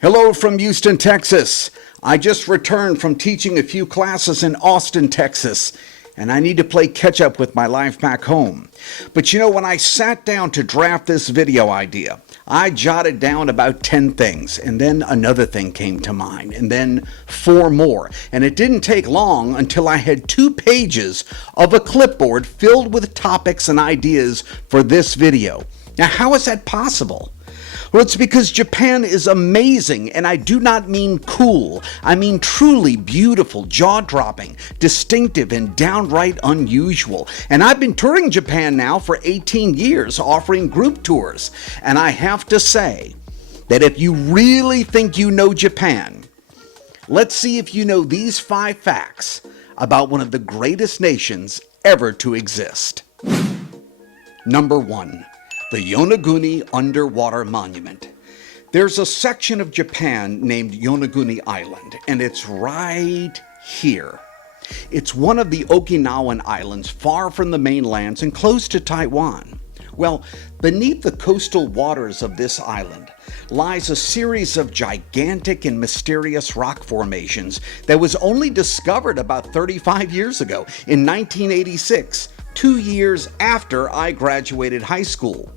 Hello from Houston, Texas. I just returned from teaching a few classes in Austin, Texas, and I need to play catch up with my life back home. But you know, when I sat down to draft this video idea, I jotted down about 10 things, and then another thing came to mind, and then 4 more. And it didn't take long until I had 2 pages of a clipboard filled with topics and ideas for this video. Now, how is that possible? Well, it's because Japan is amazing, and I do not mean cool. I mean truly beautiful, jaw-dropping, distinctive, and downright unusual. And I've been touring Japan now for 18 years, offering group tours. And I have to say that if you really think you know Japan, let's see if you know these 5 facts about one of the greatest nations ever to exist. Number 1. The Yonaguni Underwater Monument. There's a section of Japan named Yonaguni Island, and it's right here. It's one of the Okinawan islands far from the mainlands and close to Taiwan. Well, beneath the coastal waters of this island lies a series of gigantic and mysterious rock formations that was only discovered about 35 years ago, in 1986, 2 years after I graduated high school.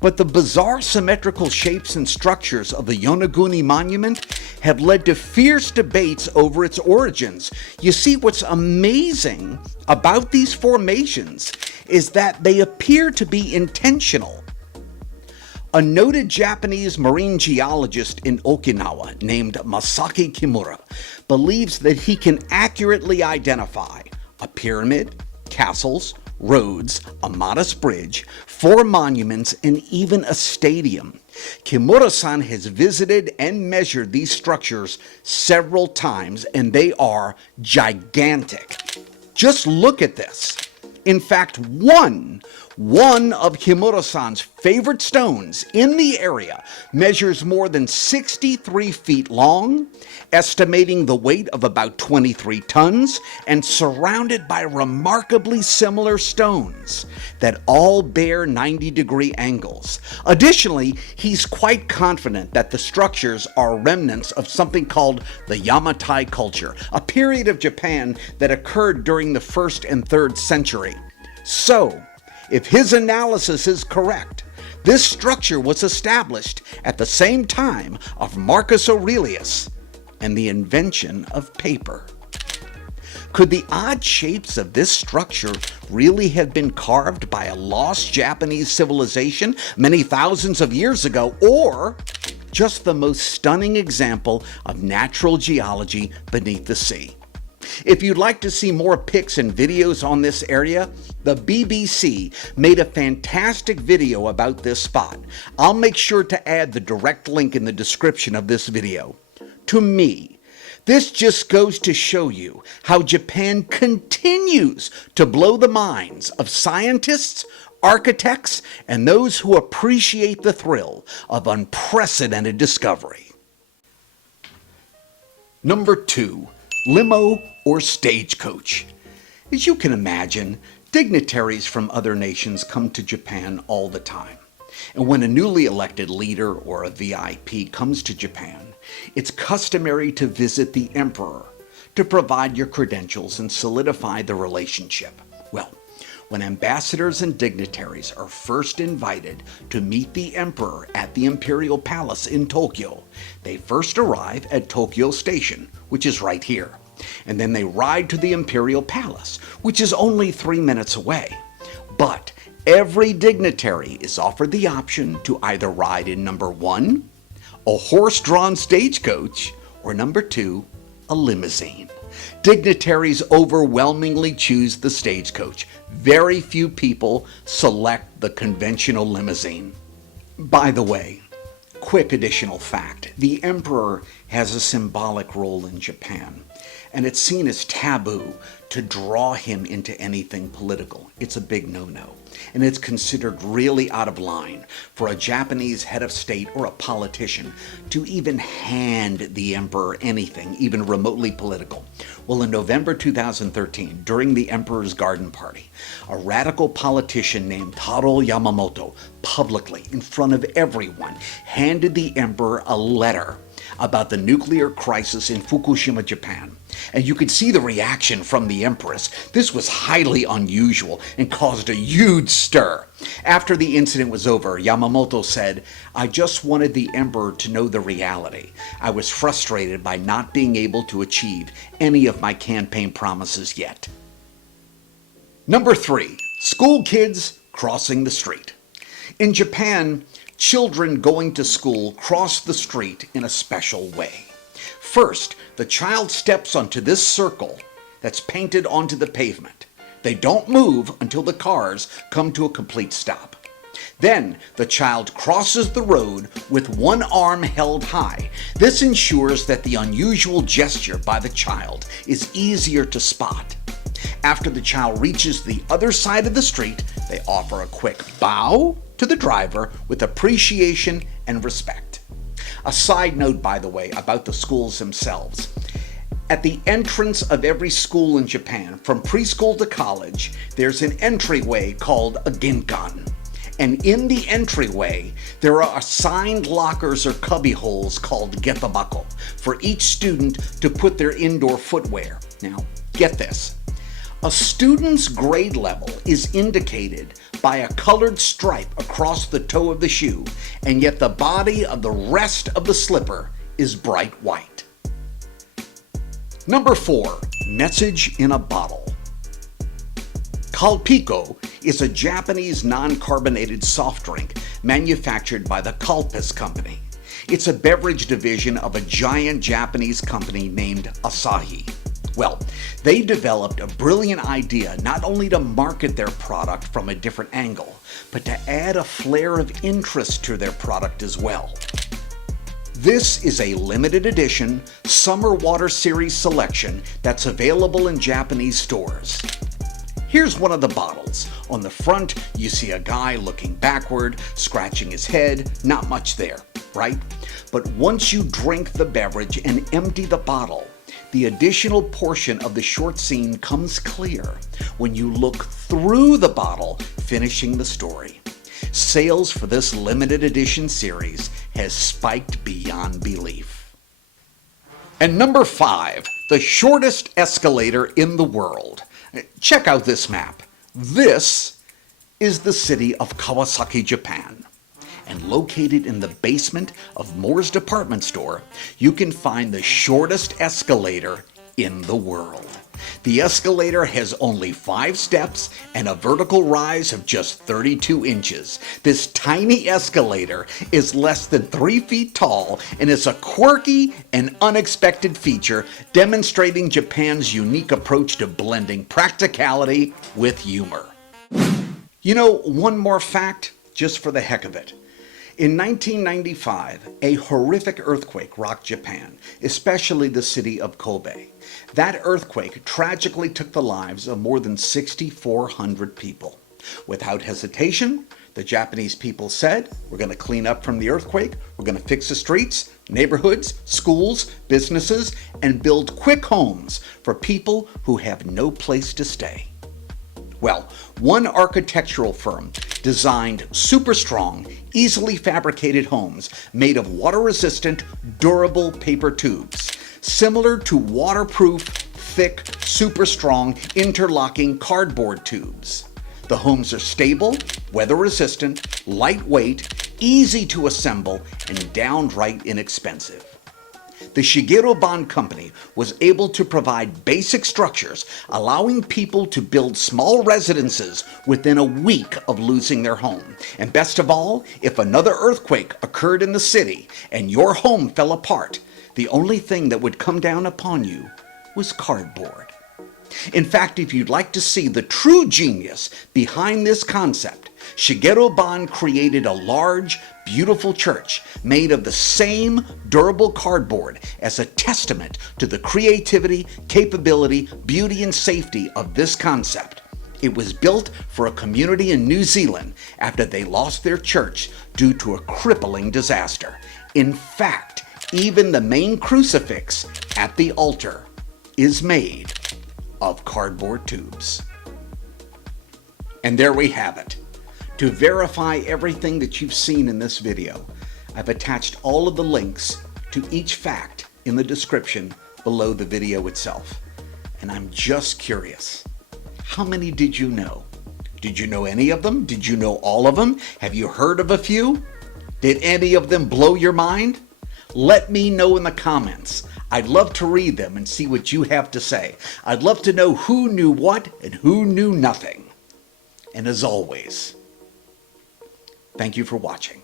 But the bizarre symmetrical shapes and structures of the Yonaguni Monument have led to fierce debates over its origins. You see, what's amazing about these formations is that they appear to be intentional. A noted Japanese marine geologist in Okinawa named Masaki Kimura believes that he can accurately identify a pyramid, castles, roads, a modest bridge, 4 monuments, and even a stadium. Kimura-san has visited and measured these structures several times, and they are gigantic. Just look at this. In fact, one of Kimura-san's favorite stones in the area measures more than 63 feet long, estimating the weight of about 23 tons, and surrounded by remarkably similar stones that all bear 90-degree angles. Additionally, he's quite confident that the structures are remnants of something called the Yamatai culture, a period of Japan that occurred during the 1st and 3rd century. So, if his analysis is correct, this structure was established at the same time of Marcus Aurelius and the invention of paper. Could the odd shapes of this structure really have been carved by a lost Japanese civilization many thousands of years ago, or just the most stunning example of natural geology beneath the sea? If you'd like to see more pics and videos on this area, the BBC made a fantastic video about this spot. I'll make sure to add the direct link in the description of this video. To me, this just goes to show you how Japan continues to blow the minds of scientists, architects, and those who appreciate the thrill of unprecedented discovery. Number 2. Limo or Stagecoach. As you can imagine, dignitaries from other nations come to Japan all the time. And when a newly elected leader or a VIP comes to Japan, it's customary to visit the emperor to provide your credentials and solidify the relationship. Well, when ambassadors and dignitaries are first invited to meet the emperor at the Imperial Palace in Tokyo, they first arrive at Tokyo Station, which is right here. And then they ride to the Imperial Palace, which is only 3 minutes away. But every dignitary is offered the option to either ride in number 1, a horse-drawn stagecoach, or number 2, a limousine. Dignitaries overwhelmingly choose the stagecoach. Very few people select the conventional limousine. By the way, quick additional fact, the emperor has a symbolic role in Japan, and it's seen as taboo to draw him into anything political. It's a big no-no. And it's considered really out of line for a Japanese head of state or a politician to even hand the emperor anything, even remotely political. Well, in November 2013, during the Emperor's Garden Party, a radical politician named Taro Yamamoto publicly, in front of everyone, handed the emperor a letter about the nuclear crisis in Fukushima, Japan. And you could see the reaction from the empress. This was highly unusual and caused a huge stir. After the incident was over, Yamamoto said, "I just wanted the emperor to know the reality. I was frustrated by not being able to achieve any of my campaign promises yet." Number 3, school kids crossing the street. In Japan, children going to school cross the street in a special way. First, the child steps onto this circle that's painted onto the pavement. They don't move until the cars come to a complete stop. Then, the child crosses the road with one arm held high. This ensures that the unusual gesture by the child is easier to spot. After the child reaches the other side of the street, they offer a quick bow to the driver with appreciation and respect. A side note, by the way, about the schools themselves. At the entrance of every school in Japan, from preschool to college, there's an entryway called a ginkan. And in the entryway, there are assigned lockers or cubby holes called getabako for each student to put their indoor footwear. Now, get this. A student's grade level is indicated by a colored stripe across the toe of the shoe, and yet the body of the rest of the slipper is bright white. Number 4, message in a bottle. Calipco is a Japanese non-carbonated soft drink manufactured by the Calipco company. It's a beverage division of a giant Japanese company named Asahi. Well, they developed a brilliant idea not only to market their product from a different angle, but to add a flair of interest to their product as well. This is a limited edition Summer Water Series selection that's available in Japanese stores. Here's one of the bottles. On the front, you see a guy looking backward, scratching his head, not much there, right? But once you drink the beverage and empty the bottle, the additional portion of the short scene comes clear when you look through the bottle, finishing the story. Sales for this limited edition series has spiked beyond belief. And number 5, the shortest escalator in the world. Check out this map. This is the city of Kawasaki, Japan. And located in the basement of Moore's department store, you can find the shortest escalator in the world. The escalator has only 5 steps and a vertical rise of just 32 inches. This tiny escalator is less than 3 feet tall and is a quirky and unexpected feature demonstrating Japan's unique approach to blending practicality with humor. You know, one more fact, just for the heck of it. In 1995, a horrific earthquake rocked Japan, especially the city of Kobe. That earthquake tragically took the lives of more than 6,400 people. Without hesitation, the Japanese people said, we're going to clean up from the earthquake, we're going to fix the streets, neighborhoods, schools, businesses, and build quick homes for people who have no place to stay. Well, one architectural firm designed super strong, easily fabricated homes made of water-resistant, durable paper tubes, similar to waterproof, thick, super strong, interlocking cardboard tubes. The homes are stable, weather-resistant, lightweight, easy to assemble, and downright inexpensive. The Shigeru company was able to provide basic structures, allowing people to build small residences within a week of losing their home. And best of all, if another earthquake occurred in the city and your home fell apart, the only thing that would come down upon you was cardboard. In fact, if you'd like to see the true genius behind this concept, Shigeru Ban created a large, beautiful church made of the same durable cardboard as a testament to the creativity, capability, beauty, and safety of this concept. It was built for a community in New Zealand after they lost their church due to a crippling disaster. In fact, even the main crucifix at the altar is made of cardboard tubes. And there we have it. To verify everything that you've seen in this video, I've attached all of the links to each fact in the description below the video itself. And I'm just curious, how many did you know? Did you know any of them? Did you know all of them? Have you heard of a few? Did any of them blow your mind? Let me know in the comments. I'd love to read them and see what you have to say. I'd love to know who knew what and who knew nothing. And as always, thank you for watching.